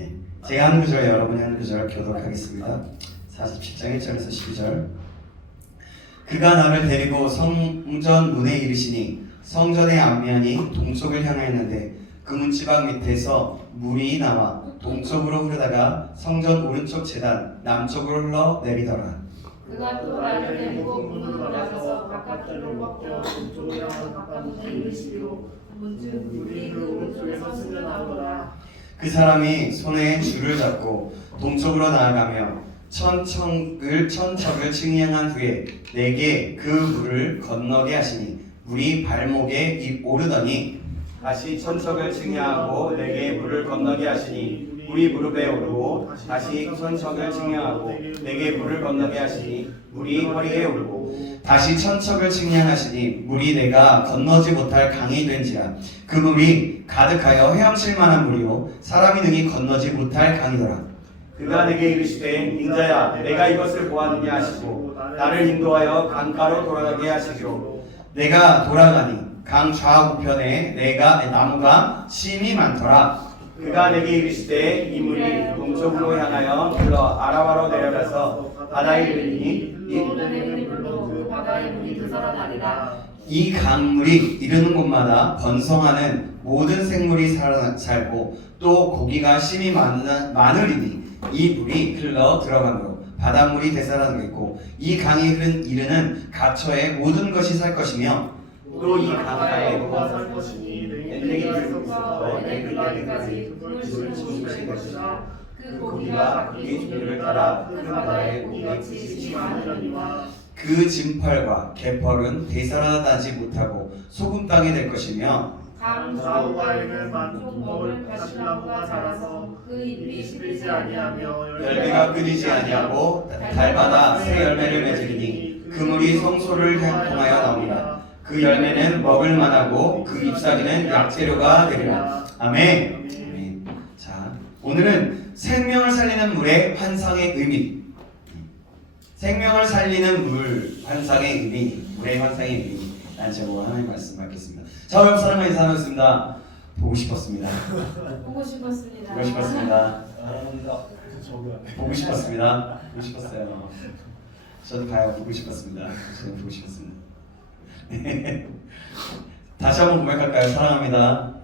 예, 제가 한 구절, 여러분이 한 구절 교독하겠습니다. 47장 1절에서 12절. 그가 나를 데리고 성전 문에 이르시니 성전의 앞면이 동쪽을 향하였는데 그 문지방 밑에서 물이 나와 동쪽으로 흐르다가 성전 오른쪽 제단 남쪽으로 흘러 내리더라. 그가 또 나를 데리고 문으로 나가서 바깥길로 꺾여 동쪽으로 향하여 바깥문에 이르시리로 문즉 물이 그 오른쪽에서 흘러나오더라. 그 사람이 손에 줄을 잡고 동쪽으로 나아가며 천척을 측량한 후에 내게 그 물을 건너게 하시니 물이 발목에 오르더니 다시 천척을 측량하고 내게 물을 건너게 하시니 물이 무릎에 오르고 다시 천척을 측량하고 내게 물을 건너게 하시니 물이 허리에 오르고 다시 천척을 측량하시니 물이 내가 건너지 못할 강이 된지라. 그 물이 가득하여 헤엄칠 만한 물이요 사람이 능히 건너지 못할 강이더라. 그가 내게 이르시되 인자야 내가 이것을 보았느냐 하시고 나를 인도하여 강가로 돌아가게 하시기로 내가 돌아가니 강 좌우편에 나무가 심이 많더라. 그가 내게 이르시되 이 물이 동쪽으로 향하여 흘러 아라바로 내려가서 바다에 이르니 그 바다의 물이 되살아나리라. 이 강물이 이르는 곳마다 번성하는 모든 생물이 살고 또 고기가 심이 많으리니 이 물이 흘러 들어가므로 바닷물이 되살아나겠고 이 강이 이르는 가처의 모든 것이 살 것이며 또 이 강가에 뭐가 살 것이니 내 길에서부터 내 그다리까지 그물 주실 것이라. 그 고기가 그 주를 따라 그 바다의 고기같이 심이 많으려니와 그 진펄과 개펄은 되살아나지 못하고 소금 땅이 될 것이며 강 좌우가에는 만족 먹을 가시나무가 자라서 그 잎이 시들지 아니하며 열매가 끊이지 아니하고 달마다 새 열매를 맺으리니 그 물이 성소를 통하여 나옵니다. 그 열매는 먹을 만하고 그 잎사귀는 약재료가 되리라. 아멘. 아멘. 자, 오늘은 생명을 살리는 물의 환상의 의미. 생명을 살리는 물 환상의 의미, 물의 환상의 의미. 라는 제목으로 하나님 말씀 받겠습니다. 자, 여러분 사랑하는 인사하겠습니다. 보고 싶었습니다. 보고 싶었습니다. 보고 싶었습니다. 보고 싶었습니다. 보고 싶었어요. 저도 가요. 보고 싶었습니다. 저도 보고 싶었습니다. 네. 다시 한번 고백할까요? 사랑합니다.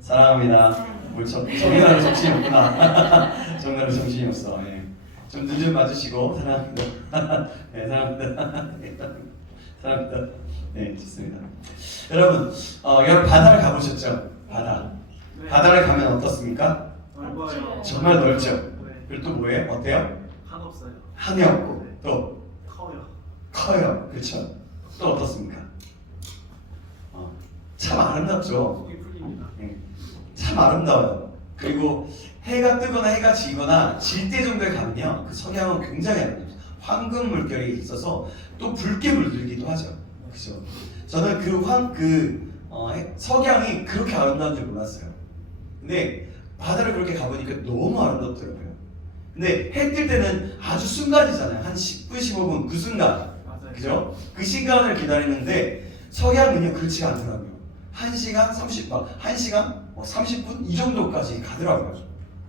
사랑합니다. 정리하는 정신이 없구나. 정리하는 정신이 없어. 예. 좀 눈 좀 봐주시고 사랑합니다. 네, 사랑합니다. 사랑합니다. 네, 좋습니다. 여러분, 여러분 바다를 가보셨죠? 바다. 바다를 가면 어떻습니까? 넓어요. 정말 넓죠. 그리고 또 뭐예요? 어때요? 한없어요. 한이 없고 또 커요. 커요. 그렇죠? 또 어떻습니까? 참 아름답죠. 속이 풀립니다. 참 아름다워요. 그리고 해가 뜨거나 해가 지거나 질 때 정도에 가면요, 그 석양은 굉장히 아름답죠. 황금 물결이 있어서 또 붉게 물들기도 하죠. 그렇죠? 저는 석양이 그렇게 아름다운 줄 몰랐어요. 근데 바다를 그렇게 가보니까 너무 아름답더라고요. 근데 해 뜰 때는 아주 순간이잖아요. 한 10분, 15분 그 순간. 맞아요. 그죠? 그 시간을 기다리는데 석양은요 그렇지가 않더라고요. 1시간 1시간 30분 이 정도까지 가더라고요.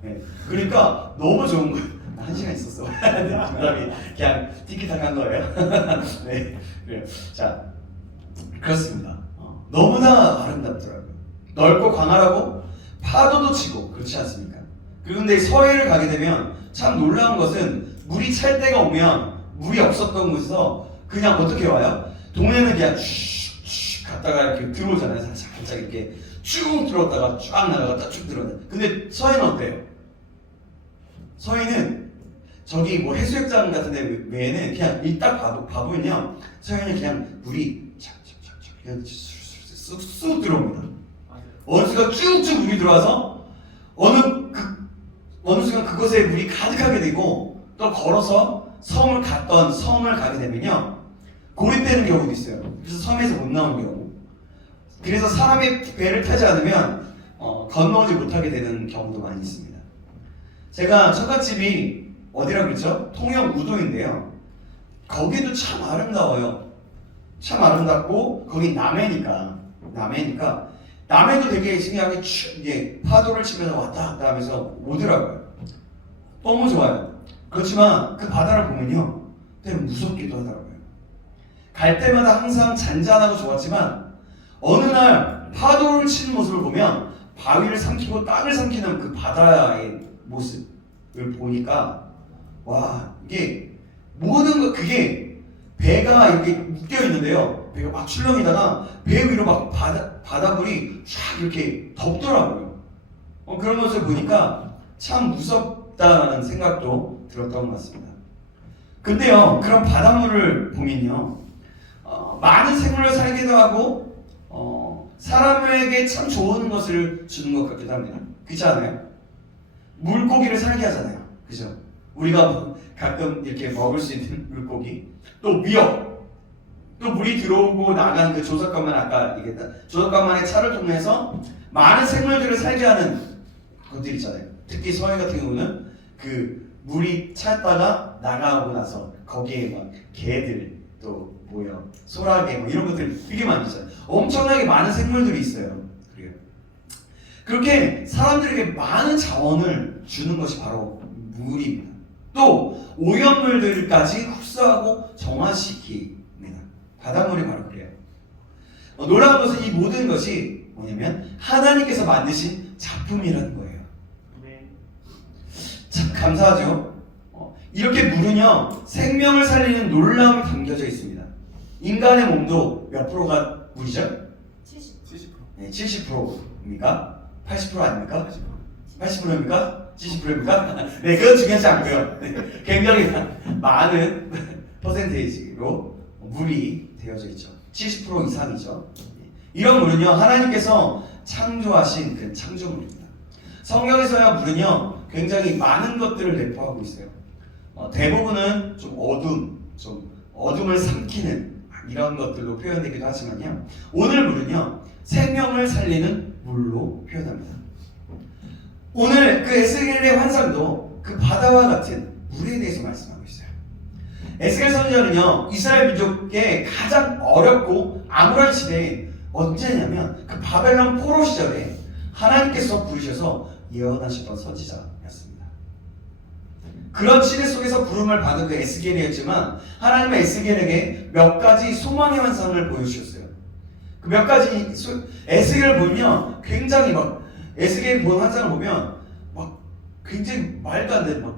네. 그러니까 너무 좋은 거예요. 1시간 있었어. 정답이 그냥 티키타카한 거예요. 네, 그래요. 자, 그렇습니다. 너무나 아름답더라고요. 넓고 광활하고 파도도 치고 그렇지 않습니까? 그런데 서해를 가게 되면 참 놀라운 것은 물이 찰 때가 오면 물이 없었던 곳에서 그냥 어떻게 와요? 동해는 그냥 슉슉 갔다가 이렇게 들어오잖아요. 살짝 이렇게 쭉 들어왔다가 쫙 나가다가 쭉 들어오네. 근데 서해는 어때요? 서해는 저기 뭐 해수욕장 같은데 외에는 그냥 딱 봐보면요, 서해는 그냥 물이 착착착착 그냥 쑥쑥 들어옵니다. 맞아요. 어느 순간 쭉쭉 물이 들어와서 어느 순간 그곳에 물이 가득하게 되고 또 걸어서 섬을 가게 되면요 고립되는 경우도 있어요. 그래서 섬에서 못 나오는 경우. 그래서 사람의 배를 타지 않으면 건너오지 못하게 되는 경우도 많이 있습니다. 제가 처갓집이 어디라고 그랬죠? 통영 우도인데요. 거기도 참 아름다워요. 참 아름답고 거기 남해니까 남해도 되게 신기하게 이게 파도를 치면서 왔다 갔다 하면서 오더라고요. 너무 좋아요. 그렇지만 그 바다를 보면요, 때로 무섭기도 하더라고요. 갈 때마다 항상 잔잔하고 좋았지만 어느 날 파도를 치는 모습을 보면 바위를 삼키고 땅을 삼키는 그 바다의 모습을 보니까 와, 이게 모든 것, 그게 배가 이렇게 묶여 있는데요, 배가 막 출렁이다가 배 위로 막 바닷물이 쫙 이렇게 덮더라고요. 그런 것을 보니까 참 무섭다는 생각도 들었던 것 같습니다. 근데요, 그런 바닷물을 보면요, 많은 생물을 살기도 하고 사람에게 참 좋은 것을 주는 것 같기도 합니다. 그렇지 않아요? 물고기를 살게 하잖아요. 그죠? 우리가 가끔 이렇게 먹을 수 있는 물고기, 또 미역, 또 물이 들어오고 나간 그 조석관만, 아까 얘기했다 조석관만의 차를 통해서 많은 생물들을 살게 하는 것들 있잖아요. 특히 서해 같은 경우는 그 물이 찼다가 나가고 나서 거기에 막 개들, 또 뭐요, 소라게 뭐 이런 것들 되게 많이 있어요. 엄청나게 많은 생물들이 있어요. 그래요. 그렇게 사람들에게 많은 자원을 주는 것이 바로 물입니다. 또 오염물들까지 흡수하고 정화시킵니다. 바닷물이 바로 그래요. 놀라운 것은 이 모든 것이 뭐냐면 하나님께서 만드신 작품이라는 거예요. 참 감사하죠. 이렇게 물은요, 생명을 살리는 놀라움이 담겨져 있습니다. 인간의 몸도 몇 프로가 물이죠? 70%. 네, 70%입니까? 80% 아닙니까? 80%입니까? 70%입니까? 네, 그건 중요하지 않고요. 네, 굉장히 많은 퍼센테이지로 물이 되어져 있죠. 70% 이상이죠. 이런 물은요, 하나님께서 창조하신 그 창조물입니다. 성경에서야 물은요, 굉장히 많은 것들을 내포하고 있어요. 대부분은 좀 어둠을 삼키는 이런 것들로 표현되기도 하지만요, 오늘 물은요, 생명을 살리는 물로 표현합니다. 오늘 그 에스겔의 환상도 그 바다와 같은 물에 대해서 말씀하고 있어요. 에스겔 선지자는요, 이스라엘 민족의 가장 어렵고 암울한 시대에 언제냐면 그 바벨론 포로 시절에 하나님께서 부르셔서 예언하셨던 선지자였습니다. 그런 시대 속에서 부름을 받은 그 에스겔이었지만 하나님은 에스겔에게 몇 가지 소망의 환상을 보여주셨어요. 그 몇 가지 에스겔을 보면 굉장히 막 에스겔이 본 환상을 보면 막 굉장히 말도 안 되는, 막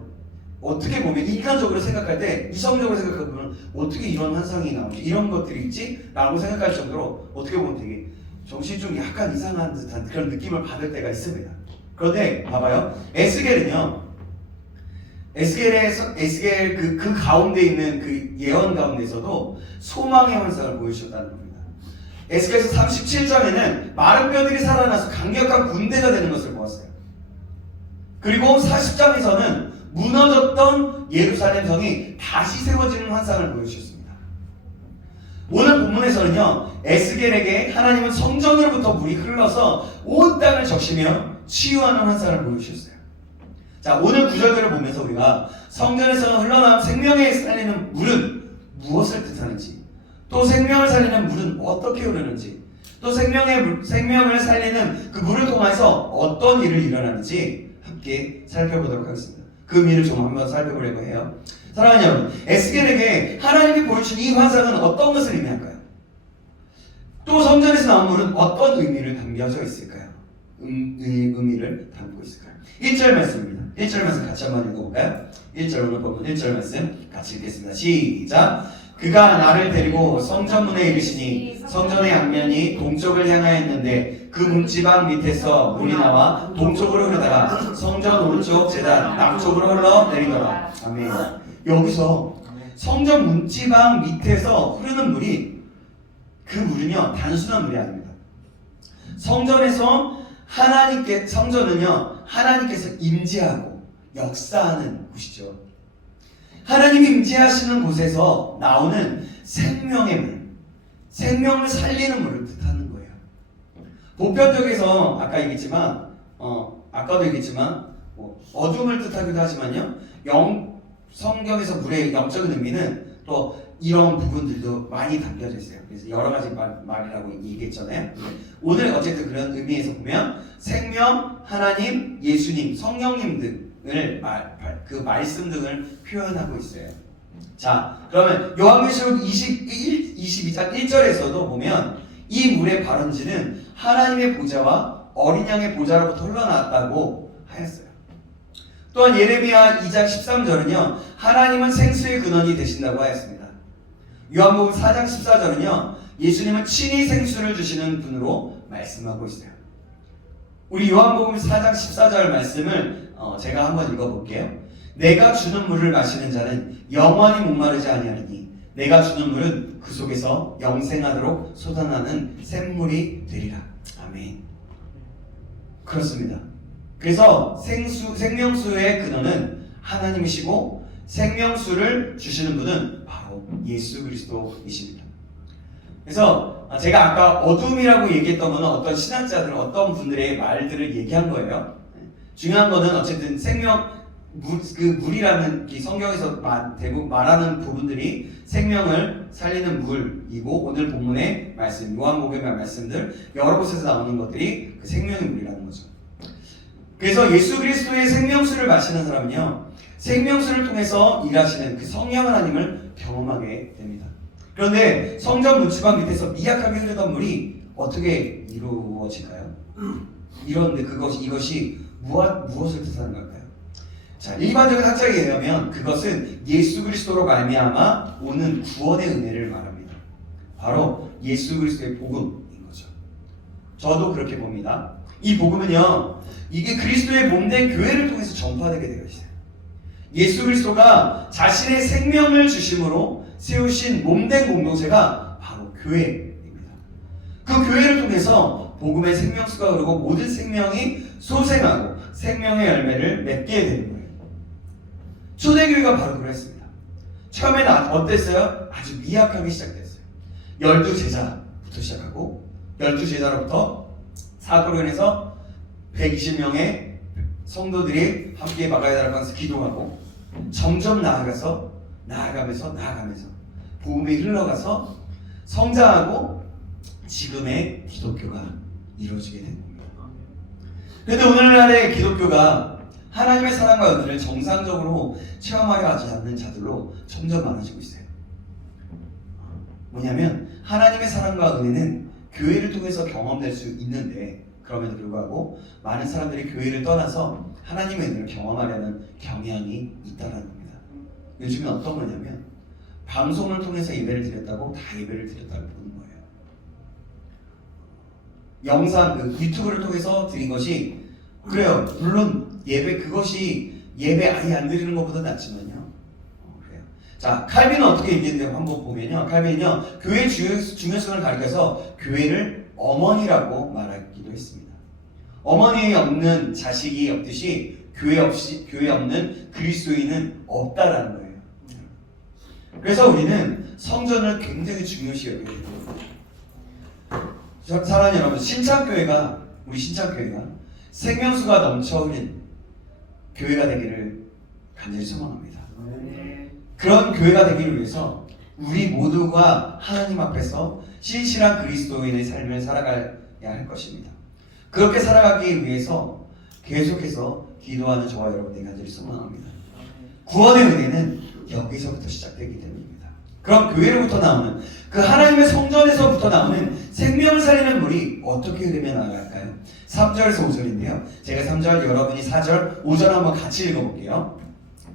어떻게 보면 인간적으로 생각할 때, 이성적으로 생각하면 어떻게 이런 환상이 나오지, 이런 것들이 있지? 라고 생각할 정도로 어떻게 보면 되게 정신이 좀 약간 이상한 듯한 그런 느낌을 받을 때가 있습니다. 그런데 봐봐요, 에스겔은요, 에스겔 그 가운데 있는 그 예언 가운데서도 소망의 환상을 보여주셨다는 겁니다. 에스겔서 37장에는 마른 뼈들이 살아나서 강력한 군대가 되는 것을 보았어요. 그리고 40장에서는 무너졌던 예루살렘 성이 다시 세워지는 환상을 보여주셨습니다. 오늘 본문에서는요, 에스겔에게 하나님은 성전으로부터 물이 흘러서 온 땅을 적시며 치유하는 환상을 보여주셨어요. 자, 오늘 구절들을 보면서 우리가 성전에서 흘러나온 생명에 살리는 물은 무엇을 뜻하는지, 또 생명을 살리는 물은 어떻게 흐르는지, 또 생명을 살리는 그 물을 통해서 어떤 일을 일어나는지 함께 살펴보도록 하겠습니다. 그 의미를 좀 한번 살펴보려고 해요. 사랑하는 여러분, 에스겔에게 하나님이 보여주신 이 환상은 어떤 것을 의미할까요? 또 성전에서 나온 물은 어떤 의미를 담겨져 있을까요? 의미를 담고 있을까요? 1절 말씀입니다. 1절 말씀 같이 한번 읽어볼까요? 1절, 오늘 보면 1절 말씀 같이 읽겠습니다. 시작! 그가 나를 데리고 성전문에 이르시니 성전의 양면이 동쪽을 향하였는데 그 문지방 밑에서 물이 나와 동쪽으로 흐르다가 성전 오른쪽 제단 남쪽으로 흘러내리더라. 아멘. 여기서 성전 문지방 밑에서 흐르는 물이, 그 물은요, 단순한 물이 아닙니다. 성전은요, 하나님께서 임재하고 역사하는 곳이죠. 하나님이 임재하시는 곳에서 나오는 생명의 물, 생명을 살리는 물을 뜻하는 거예요. 보편적에서 아까도 얘기했지만 어둠을 뜻하기도 하지만요, 성경에서 물의 영적인 의미는 또 이런 부분들도 많이 담겨져 있어요. 그래서 여러 가지 말이라고 얘기했잖아요. 오늘 어쨌든 그런 의미에서 보면 생명, 하나님, 예수님, 성령님 등을 그 말씀 등을 표현하고 있어요. 자, 그러면 요한계시록 22장 1절에서도 보면 이 물의 발원지는 하나님의 보좌와 어린 양의 보좌로부터 흘러나왔다고 하였어요. 또한 예레미야 2장 13절은요 하나님은 생수의 근원이 되신다고 하였습니다. 요한복음 4장 14절은요 예수님은 친히 생수를 주시는 분으로 말씀하고 있어요. 우리 요한복음 4장 14절 말씀을 제가 한번 읽어볼게요. 내가 주는 물을 마시는 자는 영원히 목마르지 아니하리니 내가 주는 물은 그 속에서 영생하도록 솟아나는 샘물이 되리라. 아멘. 그렇습니다. 그래서 생명수의 근원은 하나님이시고 생명수를 주시는 분은 바로 예수 그리스도이십니다. 그래서 제가 아까 어둠이라고 얘기했던 것은 어떤 신학자들, 어떤 분들의 말들을 얘기한 거예요. 중요한 거는 어쨌든 물이라는 이 성경에서 대부분 말하는 부분들이 생명을 살리는 물이고 오늘 본문의 말씀, 요한복음의 말씀들 여러 곳에서 나오는 것들이 그 생명의 물이라는 거죠. 그래서 예수 그리스도의 생명수를 마시는 사람은요 생명수를 통해서 일하시는 그 성령 하나님을 경험하게 됩니다. 그런데 성전 문지방 밑에서 미약하게 흐르던 물이 어떻게 이루어질까요? 이런데 이것이 무엇을 뜻하는 걸까요? 자, 일반적인 학자에 의하면 그것은 예수 그리스도로 말미암아 오는 구원의 은혜를 말합니다. 바로 예수 그리스도의 복음인 거죠. 저도 그렇게 봅니다. 이 복음은요, 이게 그리스도의 몸된 교회를 통해서 전파되게 되어 있어요. 예수 그리스도가 자신의 생명을 주심으로 세우신 몸된 공동체가 바로 교회입니다. 그 교회를 통해서 복음의 생명수가 흐르고 모든 생명이 소생하고 생명의 열매를 맺게 되는 거예요. 초대교회가 바로 그랬습니다. 처음에는 어땠어요? 아주 미약하게 시작됐어요. 12제자부터 시작하고 12제자로부터 사도로 인해서 120명의 성도들이 함께 마가다락방에서 기도하고 점점 나아가면서 복음이 흘러가서 성장하고 지금의 기독교가 이루어지게 된 겁니다. 그런데 오늘날의 기독교가 하나님의 사랑과 은혜를 정상적으로 체험하려 하지 않는 자들로 점점 많아지고 있어요. 뭐냐면 하나님의 사랑과 은혜는 교회를 통해서 경험될 수 있는데 그럼에도 불구하고 많은 사람들이 교회를 떠나서 하나님의 은혜를 경험하려는 경향이 있다는 겁니다. 요즘은 어떤 거냐면 방송을 통해서 예배를 드렸다고 다 예배를 드렸다고 보는 거예요. 영상, 유튜브를 통해서 드린 것이 그래요. 물론 그것이 예배 아예 안 드리는 것보다 낫지만요. 그래요. 자, 칼빈은 어떻게 얘기했는데 한번 보면요. 칼빈은요, 교회의 중요성을 가리켜서 교회를 어머니라고 말하기도 했습니다. 어머니 없는 자식이 없듯이 교회 없는 그리스도인은 없다라는 거예요. 그래서 우리는 성전을 굉장히 중요시 여기게 됩니다. 사랑하는 여러분, 우리 신창교회가 생명수가 넘쳐 흐린 교회가 되기를 간절히 소망합니다. 그런 교회가 되기를 위해서 우리 모두가 하나님 앞에서 신실한 그리스도인의 삶을 살아가야 할 것입니다. 그렇게 살아가기 위해서 계속해서 기도하는 저와 여러분들이 간절히 소망합니다. 구원의 은혜는 여기서부터 시작되기 때문입니다. 그럼 교회로부터 나오는 그 하나님의 성전에서부터 나오는 생명을 살리는 물이 어떻게 흐르며 나아갈까요? 3절에서 5절인데요. 제가 3절, 여러분이 4절, 5절 한번 같이 읽어볼게요.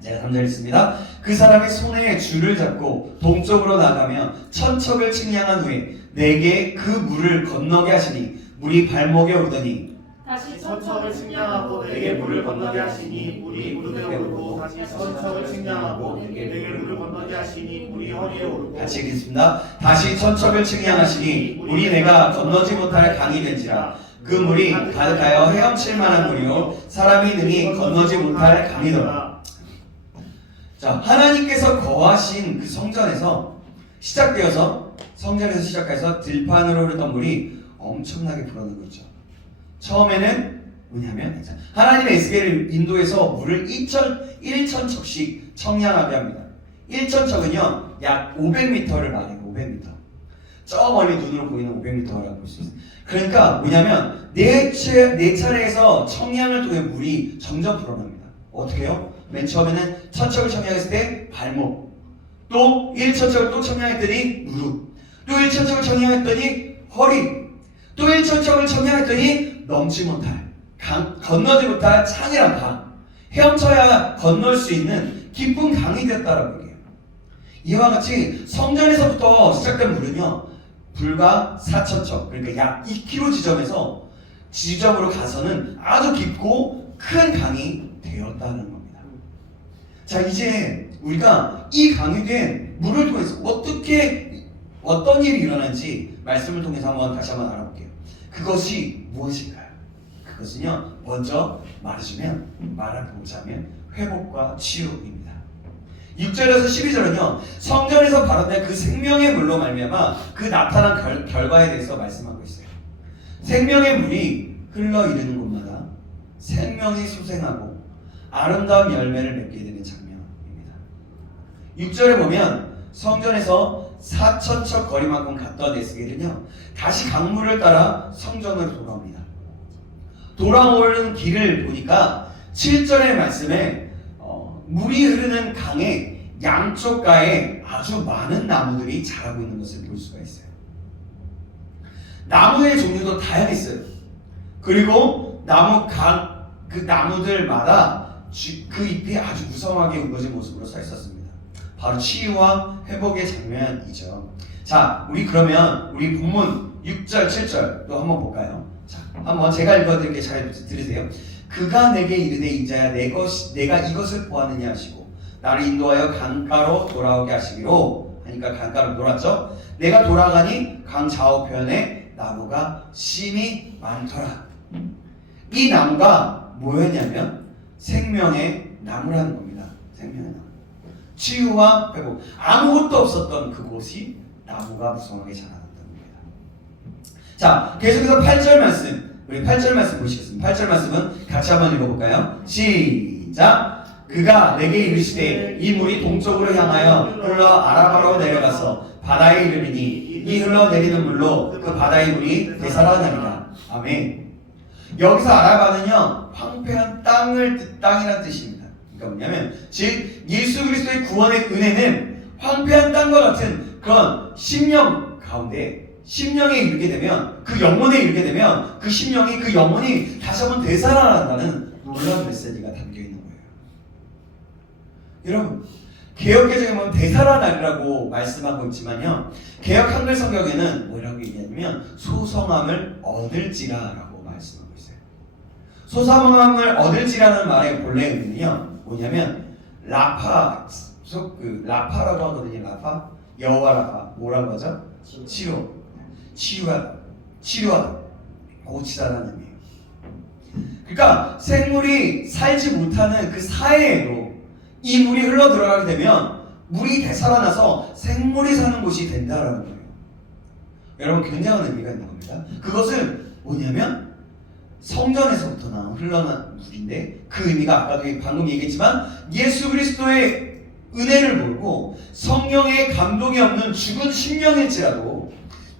제가 3절 읽습니다. 그 사람이 손에 줄을 잡고 동쪽으로 나가며 천척을 측량한 후에 내게 그 물을 건너게 하시니 물이 발목에 오르더니 다시 천척을 측량하고 내게 물을 건너게 하시니 물이 무릎에 오르고 다시 천척을 측량하고 내게 물을 건너게 하시니 물이 허리에 오르고 같이 읽겠습니다. 다시 천척을 측량하시니 물이 내가 건너지 못할 강이 된지라 그 물이 가득하여 헤엄칠 만한 물이요 사람이 능히 건너지 못할 강이더라. 자, 하나님께서 거하신 그 성전에서 시작해서 들판으로 흐르던 물이 엄청나게 불어는 거죠. 처음에는 뭐냐면 하나님의 에스겔을 인도해서 물을 1천척씩 청량하게 합니다. 1천척은요 약 500m를 말해요. 500m. 저 멀리 눈으로 보이는 500m라고 볼 수 있어요. 그러니까 뭐냐면 네 차례에서 청량을 통해 물이 점점 불어납니다. 어떻게 해요? 맨 처음에는 첫 척을 청량했을 때 발목, 또 1차 또 청량했더니 무릎, 또 1차 척을 청량했더니 허리, 또 1차 척을 청량했더니 넘지 못할, 건너지 못할 창이란 강, 헤엄쳐야 건널 수 있는 깊은 강이 되었다라고 얘기해요. 이와 같이 성전에서부터 시작된 물은요, 불과 4,000척, 그러니까 약 2km 지점으로 가서는 아주 깊고 큰 강이 되었다는 겁니다. 자, 이제 우리가 이 강이 된 물을 통해서 어떤 일이 일어나는지 말씀을 통해서 다시 한번 알아볼게요. 그것이 무엇일까요? 그것은요, 먼저 말하자면 회복과 치유입니다. 6절에서 12절은요, 성전에서 발원된 그 생명의 물로 말미암아 그 나타난 결과에 대해서 말씀하고 있어요. 생명의 물이 흘러 이르는 곳마다 생명이 소생하고 아름다운 열매를 맺게 되는 장면입니다. 6절에 보면 성전에서 4,000척 거리만큼 갔던 에스겔은요, 다시 강물을 따라 성전으로 돌아옵니다. 돌아오는 길을 보니까 7절의 말씀에 물이 흐르는 강의 양쪽 가에 아주 많은 나무들이 자라고 있는 것을 볼 수가 있어요. 나무의 종류도 다양했어요. 그리고 그 나무들마다 그 잎이 아주 무성하게 우거진 모습으로 서 있었습니다. 바로 치유와 회복의 장면이죠. 자, 그러면 우리 본문 6절, 7절 또 한번 볼까요? 자, 한번 제가 읽어드릴게요. 잘 들으세요. 그가 내게 이르되 인자야 내가 이것을 보았느냐 하시고 나를 인도하여 강가로 돌아오게 하시기로 하니까 강가로 돌았죠. 내가 돌아가니 강 좌우편에 나무가 심히 많더라. 이 나무가 뭐였냐면 생명의 나무라는 겁니다. 생명의 나무. 치유와 회복, 아무것도 없었던 그곳이 나무가 무성하게 자라났던 겁니다. 자, 계속해서 8절 말씀, 우리 8절 말씀 보시겠습니다. 8절 말씀은 같이 한번 읽어볼까요? 시작! 그가 내게 이르시되 이 물이 동쪽으로 향하여 흘러 아라바로 내려가서 바다에 이르리니 이 흘러내리는 물로 그 바다의 물이 되살아나리라. 아멘. 여기서 아라바는요, 황폐한 땅이란 뜻입니다. 그러니까 뭐냐면 즉 예수 그리스도의 구원의 은혜는 황폐한 땅과 같은 그런 심령 가운데 심령에 이르게 되면 그 영혼에 이르게 되면 그 심령이 그 영혼이 다시 한번 되살아난다는 놀라운 메시지가 담겨 있는 거예요. 여러분, 개역개정에 보면 되살아나리라고 말씀하고 있지만요, 개역 한글 성경에는 뭐라고 얘기하냐면 소성함을 얻을지라라고 말씀하고 있어요. 소성함을 얻을지라는 말의 본래 의미는요 뭐냐면 라파라고 하거든요. 라파, 여호와 라파, 뭐라고 하죠? 치유하다, 고치다라는 의미예요. 그러니까 생물이 살지 못하는 그 사해에도 이 물이 흘러 들어가게 되면 물이 되살아나서 생물이 사는 곳이 된다라는 거예요. 여러분, 굉장한 의미가 있는 겁니다. 그것은 뭐냐면 성전에서부터 흘러난 물인데 그 의미가 아까도 방금 얘기했지만 예수 그리스도의 은혜를 모르고 성령의 감동이 없는 죽은 심령일지라도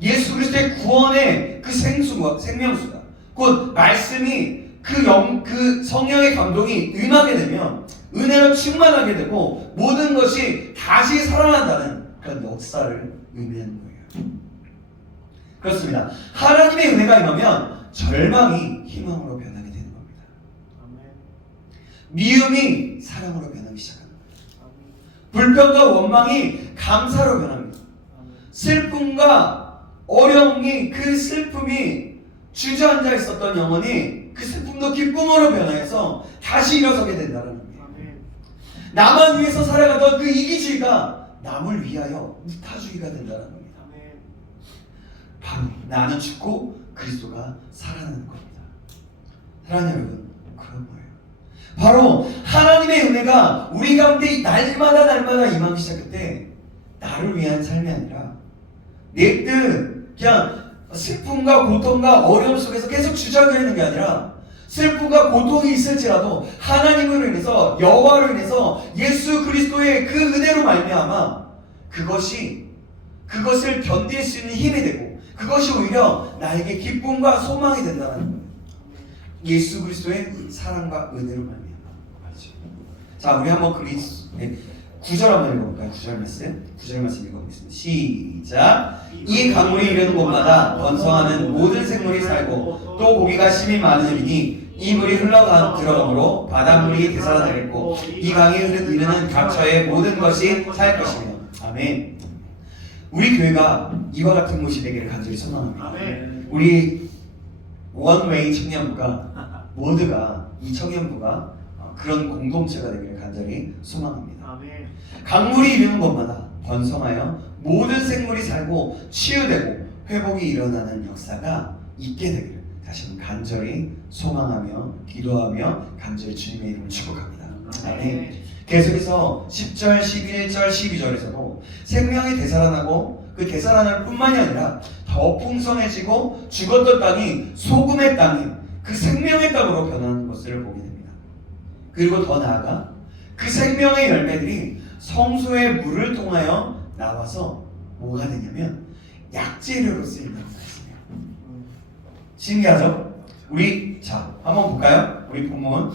예수 그리스도의 구원의 그 생명수가 곧 말씀이 그 성령의 감동이 임하게 되면 은혜로 충만하게 되고 모든 것이 다시 살아난다는 그런 역사를 의미하는 거예요. 그렇습니다. 하나님의 은혜가 임하면 절망이 희망으로 변하게 되는 겁니다. 미움이 사랑으로 변하기 시작합니다. 불평과 원망이 감사로 변합니다. 슬픔과 어려움이, 그 슬픔이 주저앉아 있었던 영혼이 그 슬픔도 기쁨으로 변화해서 다시 일어서게 된다는 겁니다. 나만 위해서 살아가던 그 이기주의가 남을 위하여 무타주의가 된다는 겁니다. 바로 나는 죽고 그리스도가 살아나는 겁니다. 사랑하는 여러분, 그런 거예요. 바로 하나님의 은혜가 우리 가운데 날마다 임하기 시작할 때 나를 위한 삶이 아니라 내 뜻, 그냥 슬픔과 고통과 어려움 속에서 계속 주저앉아 있는 게 아니라 슬픔과 고통이 있을지라도 하나님으로 인해서, 여호와로 인해서, 예수 그리스도의 그 은혜로 말미암아 그것을 견딜 수 있는 힘이 되고 그것이 오히려 나에게 기쁨과 소망이 된다는 거예요. 예수 그리스도의 사랑과 은혜로 말미암아. 알죠? 자, 우리 한번 9절 한번 읽어볼까요? 9절 말씀 읽어보겠습니다. 시작. 이 강물이 이르는 곳마다 번성하는 모든 생물이 살고 또 고기가 심히 많으리니 이 물이 들어가므로 바닷물이 되살아나겠고 이 강이 이르는 각처의 모든 것이 살 것이며. 아멘. 우리 교회가 이와 같은 곳이 되기를 간절히 소망합니다. 아멘. 우리 원웨이 청년부가 모두가 이 청년부가 그런 공동체가 되기를 간절히 소망합니다. 아멘. 강물이 이르는 곳마다 번성하여 모든 생물이 살고 치유되고 회복이 일어나는 역사가 있게 되기를 다시 한번 간절히 소망하며 기도하며 간절히 주님의 이름을 축복합니다. 아멘. 계속해서 10절, 11절, 12절에서도 생명이 되살아나고 그 되살아날 뿐만이 아니라 더 풍성해지고 죽었던 땅이 소금의 땅인 그 생명의 땅으로 변하는 것을 보게 됩니다. 그리고 더 나아가 그 생명의 열매들이 성소의 물을 통하여 나와서 뭐가 되냐면 약재료로 쓰인다는 말씀이에요. 신기하죠? 우리 한번 볼까요? 우리 본문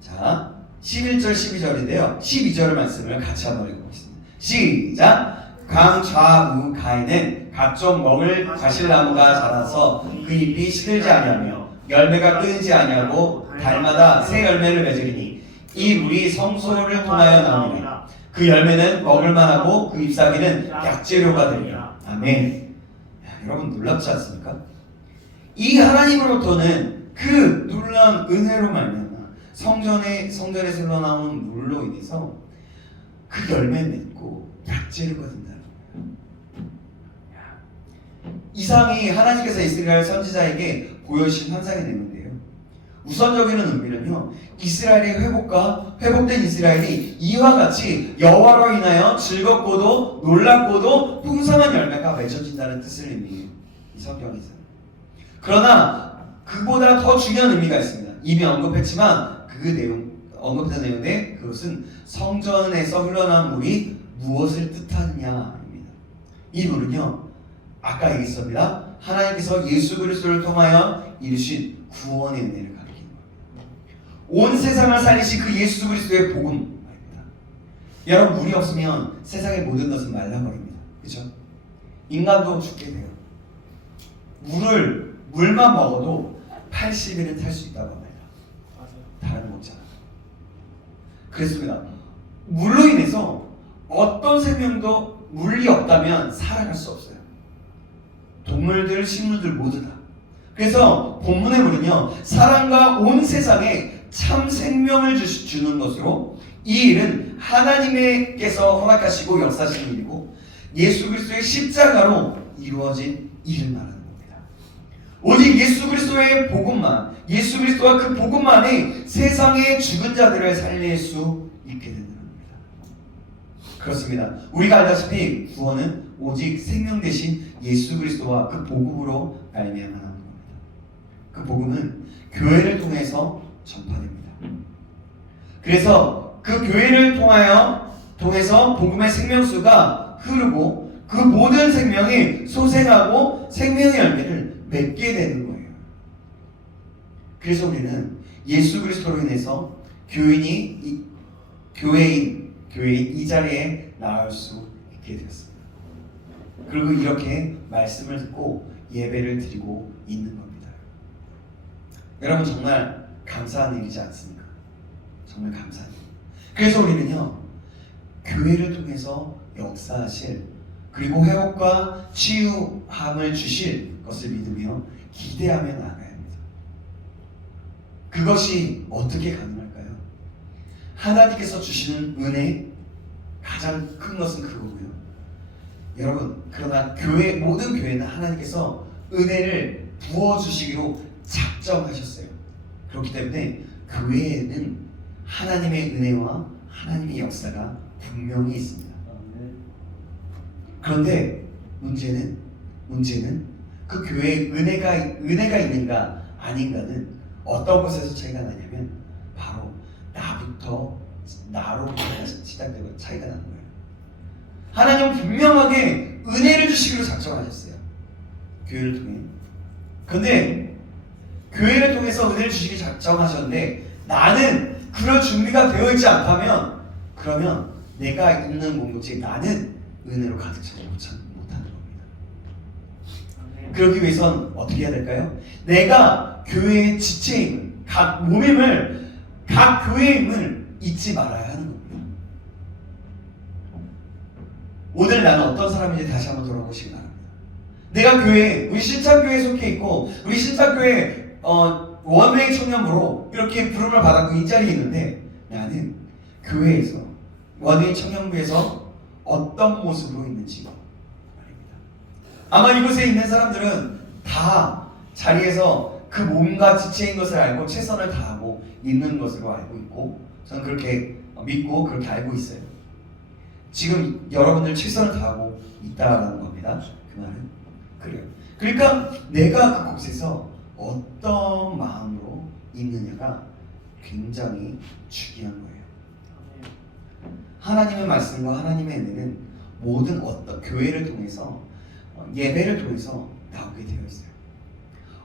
자 11절 12절인데요 12절 말씀을 같이 한번 읽어보겠습니다. 시작. 강 좌우가에는 각종 먹을 가실나무가 자라서 그 잎이 시들지 아니하며 열매가 끊이지 아니하고 달마다 새 열매를 맺으리니 이 물이 성소를 통하여 나오니라. 그 열매는 먹을만하고 그 잎사귀는 약재료가 되리라. 아멘. 여러분 놀랍지 않습니까? 이 하나님으로부터는 그 놀라운 은혜로 말미암아 성전에서 흘러나오는 물로 인해서 그 열매 맺고 약재료가 된다는 거예요. 이상이 하나님께서 이스라엘 선지자에게 보여주신 환상의 내용인데요. 우선적인 의미는요, 이스라엘의 회복된 이스라엘이 이와 같이 여호와로 인하여 즐겁고도 놀랍고도 풍성한 열매가 맺어진다는 뜻을 의미해요. 이 성경에서. 그러나 그보다 더 중요한 의미가 있습니다. 이미 언급했지만 언급된 내용인데 그것은 성전에서 흘러나온 물이 무엇을 뜻하느냐입니다. 이 물은요, 아까 얘기했습니다. 하나님께서 예수 그리스도를 통하여 이루신 구원의 은혜를 가리키는 겁니다. 온 세상을 살리신 그 예수 그리스도의 복음입니다. 여러분, 물이 없으면 세상의 모든 것은 말라버립니다. 그렇죠? 인간도 죽게 돼요. 물만 먹어도 80일은 탈 수 있다고 합니다. 다른 먹잖아요. 그렇습니다. 물로 인해서 어떤 생명도 물이 없다면 살아갈 수 없어요. 동물들, 식물들 모두 다. 그래서 본문의 물은요, 사람과 온 세상에 참 생명을 주는 것으로 이 일은 하나님께서 허락하시고 역사하신 일이고 예수 그리스도의 십자가로 이루어진 일을 말하는 겁니다. 오직 예수 그리스도의 복음만, 예수 그리스도와 그 복음만이 세상의 죽은 자들을 살릴 수 있게 된다는 겁니다. 그렇습니다. 우리가 알다시피 구원은 오직 생명 대신 예수 그리스도와 그 복음으로 말미암아 나오는 겁니다. 그 복음은 교회를 통해서 전파됩니다. 그래서 그 교회를 통해서 복음의 생명수가 흐르고 그 모든 생명이 소생하고 생명의 열매를 맺게 되는 거예요. 그래서 우리는 예수 그리스도로 인해서 교회인 이 자리에 나올 수 있게 되었습니다. 그리고 이렇게 말씀을 듣고 예배를 드리고 있는 겁니다. 여러분, 정말 감사한 일이지 않습니까? 정말 감사한 일. 그래서 우리는요, 교회를 통해서 역사하실 그리고 회복과 치유함을 주실 것을 믿으며 기대하며 나아가야 합니다. 그것이 어떻게 가능할까요? 하나님께서 주시는 은혜, 가장 큰 것은 그거고요. 여러분, 그러나 모든 교회는 하나님께서 은혜를 부어주시기로 작정하셨어요. 그렇기 때문에 교회에는 하나님의 은혜와 하나님의 역사가 분명히 있습니다. 그런데 문제는 그 교회에 은혜가 있는가 아닌가는 어떤 것에서 차이가 나냐면 바로 나로부터 차이가 나는 거예요. 하나님은 분명하게 은혜를 주시기로 작정하셨어요. 교회를 통해. 근데 교회를 통해서 은혜를 주시기 작정하셨는데 나는 그럴 준비가 되어 있지 않다면 그러면 내가 있는 공동체에 나는 은혜로 가득 차지 못하는 겁니다. 그러기 위해선 어떻게 해야 될까요? 내가 교회의 지체임을, 각 몸임을, 각 교회임을 잊지 말아야 하는 겁니다. 오늘 나는 어떤 사람인지 다시 한번 돌아보시기 바랍니다. 내가 교회, 우리 신창교회에 속해 있고 우리 신창교회 원웨이 청년부로 이렇게 부름을 받았고 이 자리에 있는데 나는 교회에서 원웨이 청년부에서 어떤 모습으로 있는지 말입니다. 아마 이곳에 있는 사람들은 다 자리에서 그 몸과 지체인 것을 알고 최선을 다하고 있는 것으로 알고 있고 저는 그렇게 믿고 그렇게 알고 있어요. 지금 여러분들 최선을 다하고 있다라는 겁니다. 그 말은 그래요. 그러니까 내가 그곳에서 어떤 마음으로 있느냐가 굉장히 중요한 거예요. 하나님의 말씀과 하나님의 은혜는 모든 어떤 교회를 통해서 예배를 통해서 나오게 되어 있어요.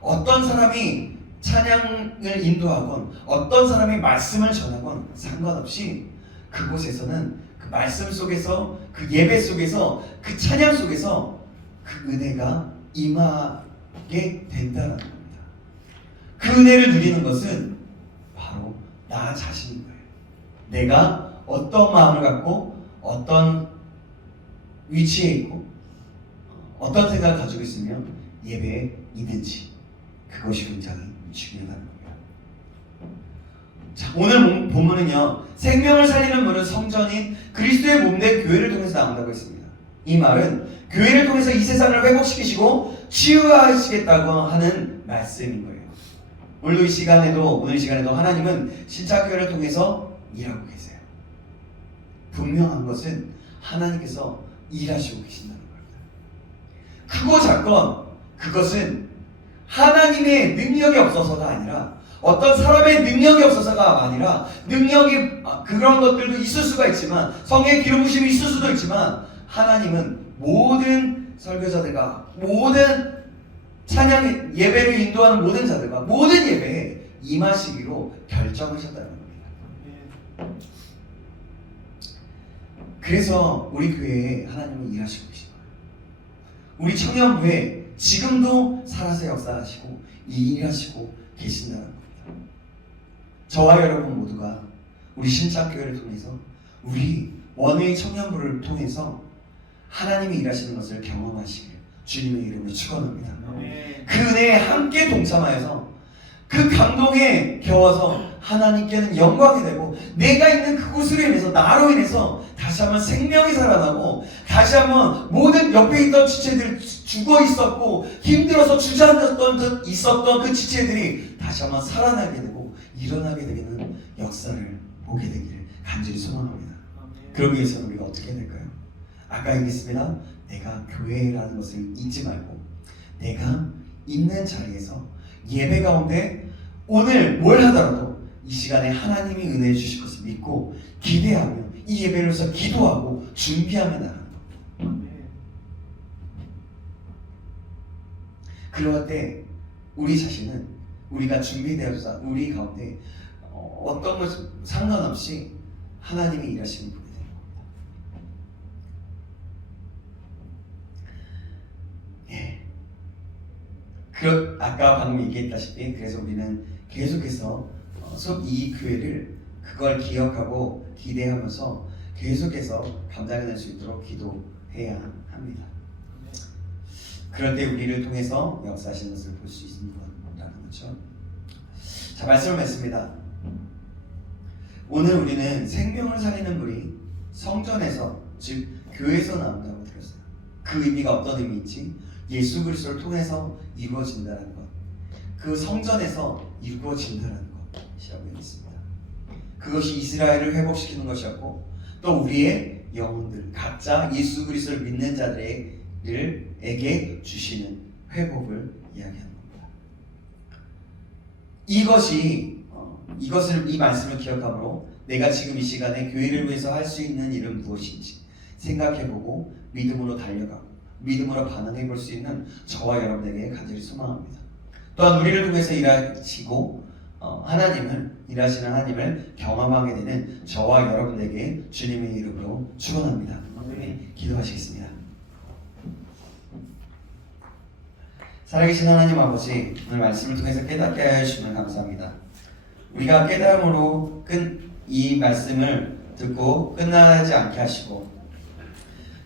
어떤 사람이 찬양을 인도하건 어떤 사람이 말씀을 전하건 상관없이 그곳에서는 그 말씀 속에서 그 예배 속에서 그 찬양 속에서 그 은혜가 임하게 된다는 겁니다. 그 은혜를 누리는 것은 바로 나 자신인 거예요. 내가 어떤 마음을 갖고 어떤 위치에 있고 어떤 생각을 가지고 있으면 예배에 있는지 그것이 굉장히 중요하다는 겁니다. 자, 오늘 본문은요, 생명을 살리는 문은 성전인 그리스도의 몸된 교회를 통해서 나온다고 했습니다. 이 말은 교회를 통해서 이 세상을 회복시키시고 치유하시겠다고 하는 말씀인 거예요. 오늘 이 시간에도 하나님은 신창교회를 통해서 일하고 계세요. 분명한 것은 하나님께서 일하시고 계신다는 겁니다. 크고 작건 그것은 하나님의 능력이 없어서가 아니라 어떤 사람의 능력이 없어서가 아니라 능력이 그런 것들도 있을 수가 있지만 성령의 기름 부심이 있을 수도 있지만 하나님은 모든 설교자들과 모든 찬양 예배를 인도하는 모든 자들과 모든 예배에 임하시기로 결정하셨다는 겁니다. 그래서 우리 교회에 하나님은 일하시고 계신 거예요. 우리 청년부에 지금도 살아서 역사하시고 일하시고 계신다는 겁니다. 저와 여러분 모두가 우리 신창교회를 통해서 우리 원웨이 청년부를 통해서 하나님이 일하시는 것을 경험하시길 주님의 이름으로 축원합니다. 그 은혜에 함께 동참하여서 그 감동에 겨워서 하나님께는 영광이 되고 내가 있는 그곳으로 인해서 나로 인해서 다시 한번 생명이 살아나고 다시 한번 모든 옆에 있던 지체들 죽어 있었고 힘들어서 주저앉았던 있었던 그 지체들이 다시 한번 살아나게 되고 일어나게 되는 역사를 보게 되기를 간절히 소망합니다. 그러기 위해서는 우리가 어떻게 해야 될까요? 아까 얘기했습니다. 내가 교회라는 것을 잊지 말고 내가 있는 자리에서 예배 가운데 오늘 뭘 하더라도 이 시간에 하나님이 은혜 주실 것을 믿고 기대하며 이 예배를 위해서 기도하고 준비하며 나가는 겁니다. 그럴 때 우리 자신은 우리가 준비되어서 우리 가운데 어떤 것 상관없이 하나님이 일하시는 분이 되는 겁니다. 아까 방금 얘기했다시피 그래서 우리는 계속해서 이 교회를 그걸 기억하고 기대하면서 계속해서 감당해낼 수 있도록 기도해야 합니다. 그럴 때 우리를 통해서 역사하시는 것을 볼 수 있는 거라는 거죠. 자, 말씀을 맺습니다. 오늘 우리는 생명을 살리는 물이 성전에서 즉 교회에서 나온다고 들었어요. 그 의미가 어떤 의미인지 예수 그리스도를 통해서 이루어진다는 것, 그 성전에서 이루어진다는 것이라고 했습니다. 그것이 이스라엘을 회복시키는 것이었고 또 우리의 영혼들 각자 예수 그리스도를 믿는 자들에게 주시는 회복을 이야기하는 겁니다. 이 말씀을 기억함으로 내가 지금 이 시간에 교회를 위해서 할 수 있는 일은 무엇인지 생각해보고 믿음으로 달려가고 믿음으로 반응해 볼 수 있는 저와 여러분에게 간절히 소망합니다. 또한 우리를 통해서 일하시고 일하시는 하나님을 경험하게 되는 저와 여러분에게 주님의 이름으로 축원합니다. 아멘. 기도하시겠습니다. 살아계신 하나님 아버지, 오늘 말씀을 통해서 깨닫게 하여 주시면 감사합니다. 우리가 깨달음으로 이 말씀을 듣고 끝나지 않게 하시고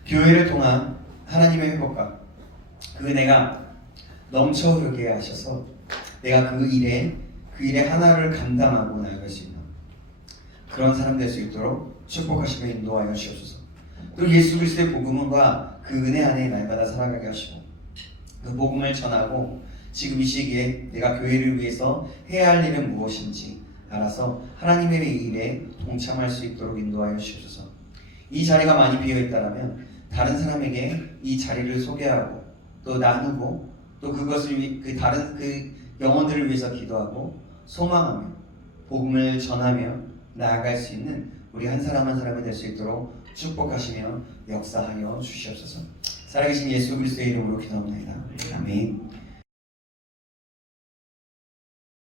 교회를 통한 하나님의 회복과 그 은혜가 넘쳐 흐르게 하셔서 내가 그 일에 하나를 감당하고 나아갈 수 있는 그런 사람 될 수 있도록 축복하시며 인도하여 주옵소서. 또 예수 그리스도의 복음과 그 은혜 안에 날마다 살아가게 하시고 그 복음을 전하고 지금 이 시기에 내가 교회를 위해서 해야 할 일은 무엇인지 알아서 하나님의 일에 동참할 수 있도록 인도하여 주옵소서. 이 자리가 많이 비어있다면 다른 사람에게 이 자리를 소개하고 또 나누고 또 그것을 다른 영혼들을 위해서 기도하고 소망하며 복음을 전하며 나아갈 수 있는 우리 한 사람 한 사람이 될 수 있도록 축복하시며 역사하여 주시옵소서. 살아계신 예수 그리스도의 이름으로 기도합니다. 아멘.